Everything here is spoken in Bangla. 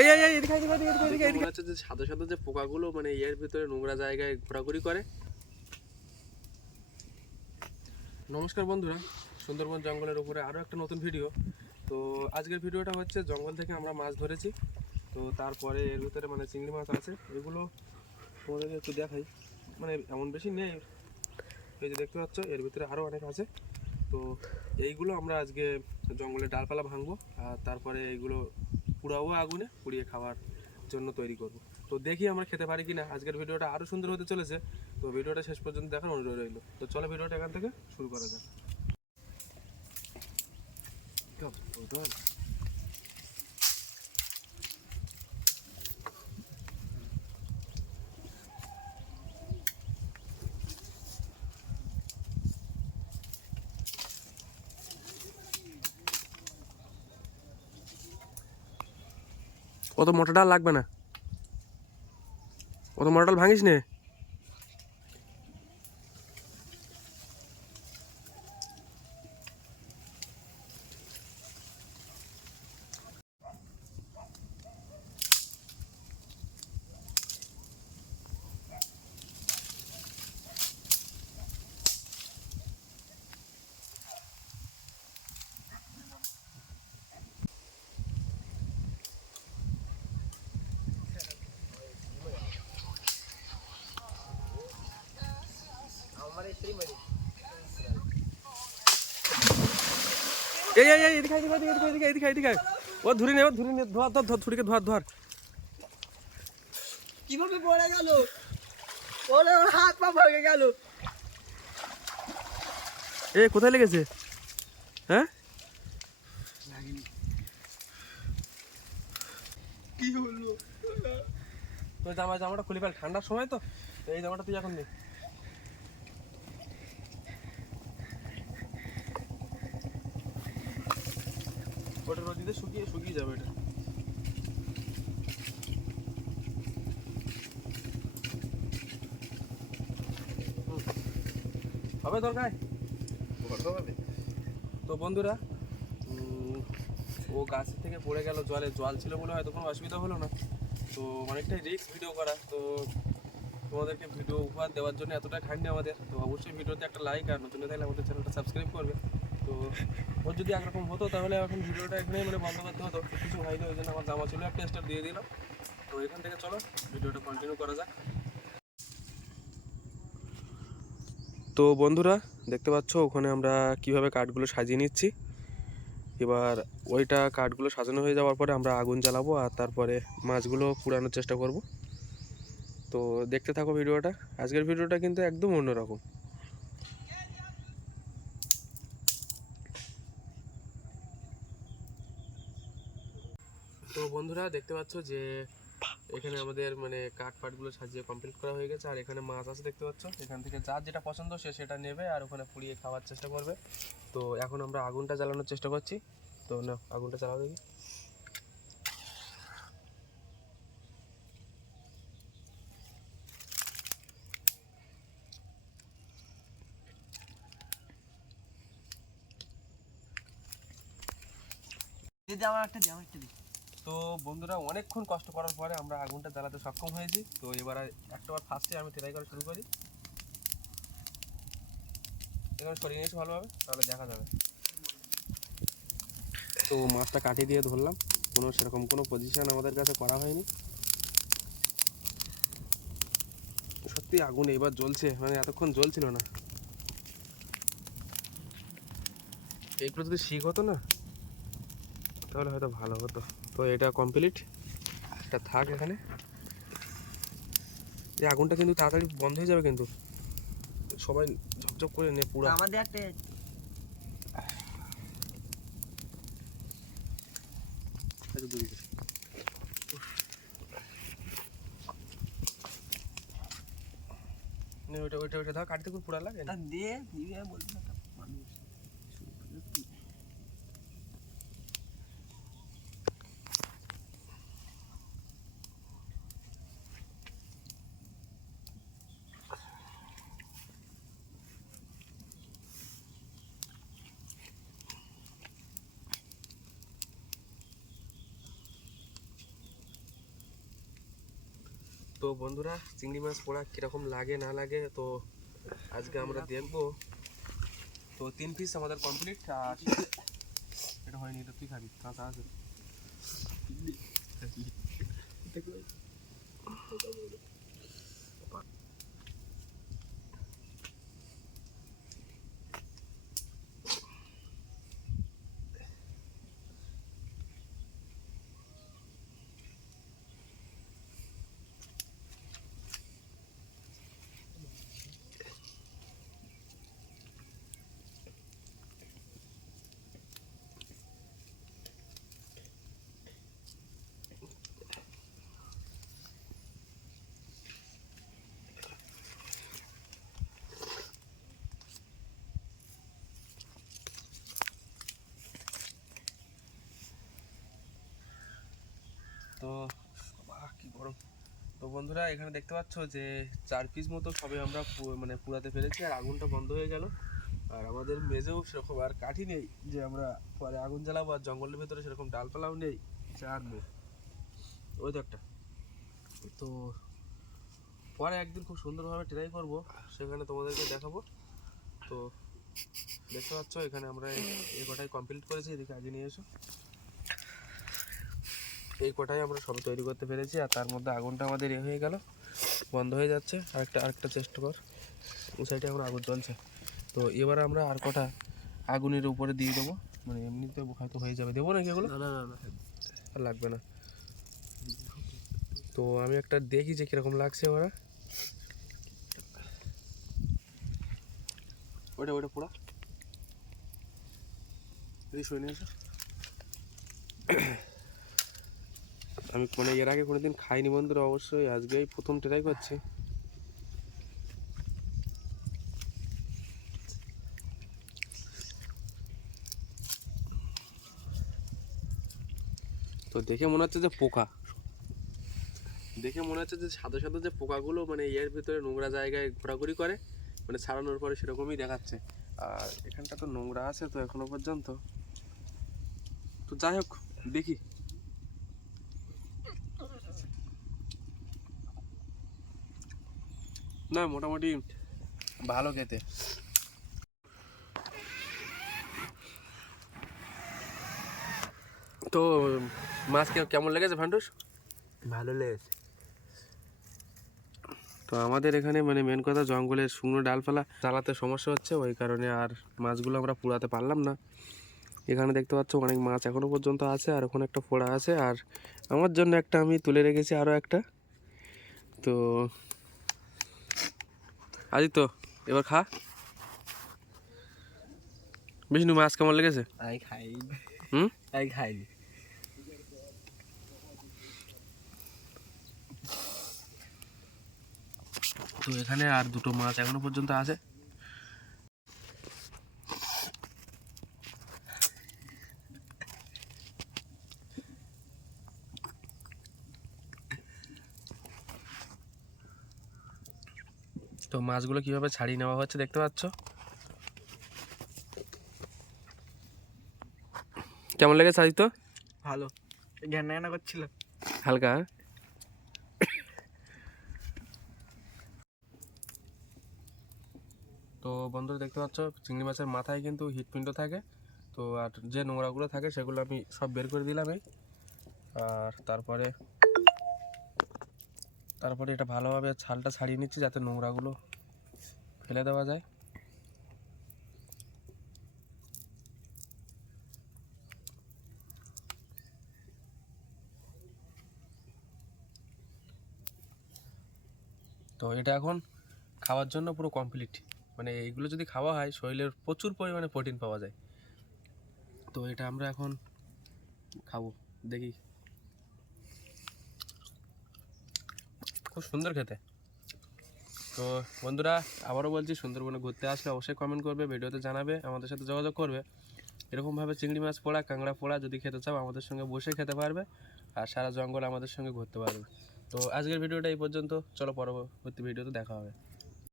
এই এই এই এদিকে এদিকে এদিকে এদিকে এদিকে হচ্ছে যে সাদা সাদা যে পোকাগুলো মানে এর ভিতরে নোংরা জায়গায় ঘোরাঘুরি করে। নমস্কার বন্ধুরা সুন্দরবন জঙ্গলের উপরে আরও একটা নতুন ভিডিও তো আজকের ভিডিওটা হচ্ছে জঙ্গল থেকে আমরা মাছ ধরেছি। তো তারপরে এর ভিতরে মানে চিংড়ি মাছ আছে। এগুলো তোমাদেরকে একটু দেখাই। মানে এমন বেশি নেই। এই যে দেখতে পাচ্ছ এর ভিতরে আরও অনেক আছে। তো এইগুলো আমরা আজকে জঙ্গলে ডালপালা ভাঙবো আর তারপরে এইগুলো পুড়াবো আগুনে, পুড়িয়ে খাওয়ার জন্য তৈরি করব। তো দেখি আমরা খেতে পারি কিনা। আজকের ভিডিওটা আরও সুন্দর হতে চলেছে। তো ভিডিওটা শেষ পর্যন্ত দেখার অনুরোধ রইল। তো চলো ভিডিওটা এখান থেকে শুরু করা যাক। অত মোটা ডাল লাগবে না? অত মোটা ডাল ভাঙিস নে? এই এই এই এদিকে এদিকে এদিকে এদিকে এদিকে এদিকে ও ধরে নে ও ধরে নে ধর ধর ধর ছুরিকে ধর ধর কীভাবে পড়ে গেল? ওরে ওর হাত পা ভেঙে গেল। এ কোথায় লেগেছে? হ্যাঁ? কি হলো? তোর জামা জামাটা খুলে ফেল ঠান্ডার সময় তো তো এই জামাটা তুই এখন নে। ওটা রোদিতে শুকিয়ে শুকিয়ে যাবে এটা। হবে দরকার তো বন্ধুরা ও গাছের থেকে পড়ে গেল জলে। জল ছিল বলে হয়তো কোনো অসুবিধা হলো না। তো অনেকটাই রিস্ক ভিডিও করা। তো তোমাদেরকে ভিডিও উপহার দেওয়ার জন্য এতটা খাটনি আমাদের। তো অবশ্যই ভিডিওতে একটা লাইক আর নতুন থাকলে আমাদের চ্যানেলটা সাবস্ক্রাইব করবে। তো ওর যদি একরকম হতো তাহলে এখন ভিডিওটা এখানেই মানে বন্ধ করতে হতো কিছু হয়নি, ওই জন্য আমার জামা ছিল একটা স্টার দিয়ে দিলাম। তো এখান থেকে চলো, ভিডিওটা কন্টিনিউ করা যাক। তো বন্ধুরা, দেখতে পাচ্ছ, ওখানে আমরা কীভাবে কাঠগুলো সাজিয়ে নিচ্ছি। এবার ওইটা কাঠগুলো সাজানো হয়ে যাওয়ার পরে আমরা আগুন জ্বালাবো আর তারপরে মাছগুলো পুরানোর চেষ্টা করব। তো দেখতে থাকো ভিডিওটা, আজকের ভিডিওটা কিন্তু একদম অন্যরকম তো বন্ধুরা দেখতে পাচ্ছ যে এখানে আমাদের মানে কাঠ পাটগুলো সাজিয়ে কমপ্লিট করা হয়ে গেছে। আর এখানে মাছ আছে দেখতে পাচ্ছ। এখান থেকে যার যেটা পছন্দ সে সেটা নেবে আর ওখানে পুড়িয়ে খাওয়ার চেষ্টা করবে। তো এখন আমরা আগুনটা জ্বালানোর চেষ্টা করছি। তো না আগুনটা চালাও দেখি। দিদি আমার একটা দিয়ে আমার একটা দিই তো বন্ধুরা অনেকক্ষণ কষ্ট করার পরে আমরা আগুনটা জ্বালাতে সক্ষম হয়েছি। তো এবার একটাবার ফার্স্টে আমি ট্রাই করা শুরু করি। এখানে সরিয়ে নিয়েছি ভালোভাবে, তাহলে দেখা যাবে। তো মাছটা কাটিয়ে দিয়ে ধরলাম। কোনো সেরকম কোনো পজিশন আমাদের কাছে করা হয়নি। সত্যি আগুন এবার জ্বলছে মানে এতক্ষণ জ্বলছিল না। এগুলো যদি শিখ হতো না তাহলে হয়তো ভালো হতো। তো এটা কমপ্লিট এটা থাক এখানে। এই আগুনটা কিন্তু তাড়াতাড়ি বন্ধ হয়ে যাবে কিন্তু। সবাই ঝকঝক করে নে পুরো। আমাদের একটা একটু দে। ওইটা ওইটা ওইটা ধর কাটতে খুব পুরা লাগে। না দিয়ে দিবি বলব না মানুষ। তো বন্ধুরা, চিংড়ি মাছ পোড়া কীরকম লাগে, না লাগে, তো আজকে আমরা দেখব। তো তিন পিস আমাদের কমপ্লিট আর এটা হয়নি, এটা তুই খাবি কাঁচা আছে তো বাহ, কি গরম তো বন্ধুরা, এখানে দেখতে পাচ্ছ যে চার পিস মতো সবে আমরা মানে পুরাতে পেরেছি আর আগুনটা বন্ধ হয়ে গেল। আর আমাদের মেজেও সেরকম আর কাঠি নেই যে আমরা পরে আগুন জ্বালাবো আর জঙ্গলের ভেতরে সেরকম ডালপালাও নেই। চার ওই তো একটা। তো পরে একদিন খুব সুন্দরভাবে ট্রাই করব, সেখানে তোমাদেরকে দেখাবো। তো দেখতে পাচ্ছ, এখানে আমরা এ কটাই কমপ্লিট করেছি, এদিকে আগে নিয়ে এসো। এই কটাই আমরা সব তৈরি করতে পেরেছি আর তার মধ্যে আগুনটা আমাদের এ হয়ে গেল বন্ধ হয়ে যাচ্ছে। আরেকটা আরেকটা চেষ্টা কর ওই সাইডে এখন আগুন চলছে তো এবার আমরা আর কটা আগুনের উপরে দিয়ে দেবো। মানে এমনিতে হয়তো হয়ে যাবে। দেবো নাকি এগুলো? না না না না। আর লাগবে না। তো আমি একটা দেখি যে কীরকম লাগছে ওরা। ওটা ওটা পুরা যদি শুনে এসো আমি মানে এর আগে কোনোদিন খাইনি বন্ধুরা, অবশ্যই আজকেই প্রথম ট্রাই করছি। তো দেখে মনে হচ্ছে যে পোকা। দেখে মনে হচ্ছে যে সাদা সাদা যে পোকাগুলো মানে এর ভিতরে নোংরা জায়গায় ঘোরাঘুরি করে মানে ছাড়ানোর পরে সেরকমই দেখাচ্ছে। আর এখানটা তো নোংরা আছে তো এখনও পর্যন্ত। তো যাই হোক, দেখি। না মোটামুটি ভালো খেতে। তো মাছ কে- কেমন লেগেছে ভান্ডুস? ভালো লেগেছে। তো আমাদের এখানে মানে মেন কথা জঙ্গলের শুকনো ডালপালা। জ্বালাতে সমস্যা হচ্ছে ওই কারণে আর মাছগুলো আমরা পুরাতে পারলাম না। এখানে দেখতে পাচ্ছ অনেক মাছ এখনও পর্যন্ত আছে আর ওখানে একটা ফোড়া আছে আর আমার জন্য একটা আমি তুলে রেখেছি আরও একটা। তো আদিত্য এবার খা। বিষ্ণু মাছ কেমন লেগেছে? খাই হুম? আই তো এখানে আর দুটো মাছ এখনও পর্যন্ত আছে। মাছগুলো কীভাবে ছাড়িয়ে নেওয়া হচ্ছে দেখতে পাচ্ছ? কেমন লেগেছে আদিত্য? ভালো। করছিল। হালকা? তো বন্ধুরা দেখতে পাচ্ছ চিংড়ি মাছের মাথায় কিন্তু হিটপিণ্ড থাকে। তো আর যে নোংরাগুলো থাকে সেগুলো আমি সব বের করে দিলাম এই। আর তারপরে তারপরে এটা ভালোভাবে ছালটা ছাড়িয়ে নিচ্ছি যাতে নোংরাগুলো ফেলে দেওয়া যায়। তো এটা এখন খাওয়ার জন্য পুরো কমপ্লিট মানে এইগুলো যদি খাওয়া হয়, শরীরের প্রচুর পরিমাণে প্রোটিন পাওয়া যায়। তো এটা আমরা এখন খাব, দেখি। খুব সুন্দর খেতে। তো বন্ধুরা, আবারও বলছি, সুন্দরবনে ঘুরতে আসলে অবশ্যই কমেন্ট করবে, ভিডিওতে জানাবে, আমাদের সাথে যোগাযোগ করবে। এরকমভাবে চিংড়ি মাছ পোড়া, কাঁকড়া পোড়া যদি খেতে চাও, আমাদের সঙ্গে বসে খেতে পারবে আর সারা জঙ্গল আমাদের সঙ্গে ঘুরতে পারবে। তো আজকের ভিডিওটা এই পর্যন্ত, চলো পরবর্তী ভিডিওতে দেখা হবে।